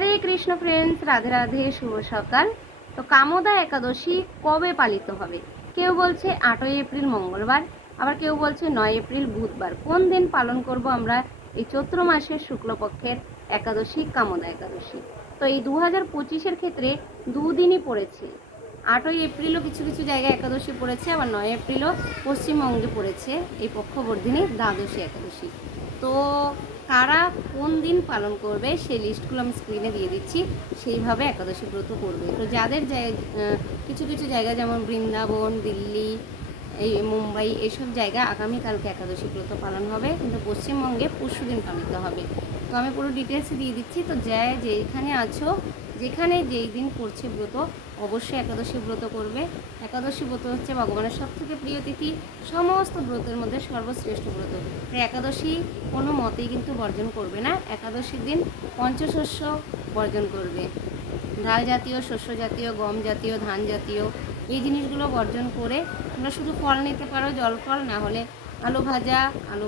হরে Krishna friends Radhe Radhe, শুভ সকাল। তো কামদা একাদশী কবে পালিত হবে? কেউ বলছে আটই এপ্রিল মঙ্গলবার, আবার কেউ বলছে নয় এপ্রিল বুধবার। কোন দিন পালন করব আমরা এই চৈত্র মাসের শুক্লপক্ষের একাদশী, কামদা একাদশী? তো এই দু হাজার পঁচিশের ক্ষেত্রে দুদিনই পড়েছে। আটই এপ্রিলও কিছু কিছু জায়গায় একাদশী পড়েছে, আবার নয় এপ্রিলও পশ্চিমবঙ্গে পড়েছে। এই পক্ষবর্ধিনী দ্বাদশী একাদশী। তো কারা কোন দিন পালন করবে, সেই লিস্টগুলো আমি স্ক্রিনে দিয়ে দিচ্ছি। সেইভাবে একাদশী ব্রত করবে। তো যাদের কিছু কিছু জায়গা যেমন বৃন্দাবন, দিল্লি, এই মুম্বাই এইসব জায়গা আগামীকালকে একাদশী ব্রত পালন হবে। কিন্তু পশ্চিমবঙ্গে পরশু দিন পালিত হবে। তো আমি পুরো ডিটেলস দিয়ে দিচ্ছি। তো যে যেখানে আছো যেখানে যেই দিন পড়ছে ব্রত, অবশ্যই একাদশী ব্রত করবে। একাদশী ব্রত হচ্ছে ভগবানের সব থেকে প্রিয় তিথি। সমস্ত ব্রতের মধ্যে সর্বশ্রেষ্ঠ ব্রত। তাই একাদশী কোনো মতেই কিন্তু বর্জন করবে না। একাদশীর দিন পঞ্চশস্য বর্জন করবে। ডাল জাতীয়, শস্য জাতীয়, গম জাতীয়, ধান জাতীয়, এই জিনিসগুলো বর্জন করে তোমরা শুধু ফল নিতে পারো জল ফল না হলে আলু ভাজা, আলু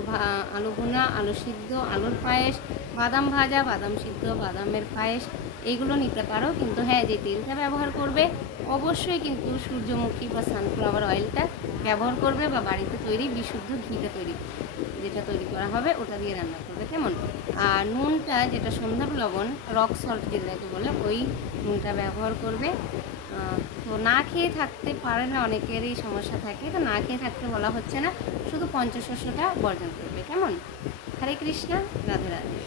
আলু ভুনা, আলু সিদ্ধ, আলুর পায়েস, বাদাম ভাজা, বাদাম সিদ্ধ, বাদামের পায়েস এইগুলো নিতে পারো। কিন্তু হ্যাঁ যে তেলটা ব্যবহার করবে, অবশ্যই কিন্তু সূর্যমুখী বা সানফ্লাওয়ার অয়েলটা ব্যবহার করবে বা বাড়িতে তৈরি বিশুদ্ধ ঘিটা তৈরি, যেটা তৈরি করা হবে, ওটা দিয়ে রান্না করবে, কেমন? আর নুনটা, যেটা সন্ধ্যা লবণ রক সল্ট যেটাকে বলে, ওই নুনটা ব্যবহার করবে। না খেয়ে থাকতে পারে না, অনেকেরই সমস্যা থাকে। তো না খেয়ে থাকতে বলা হচ্ছে না, শুধু পঞ্চশস্যটা বর্জন করবে। কেমন? হরে কৃষ্ণা, রাধে রাধে।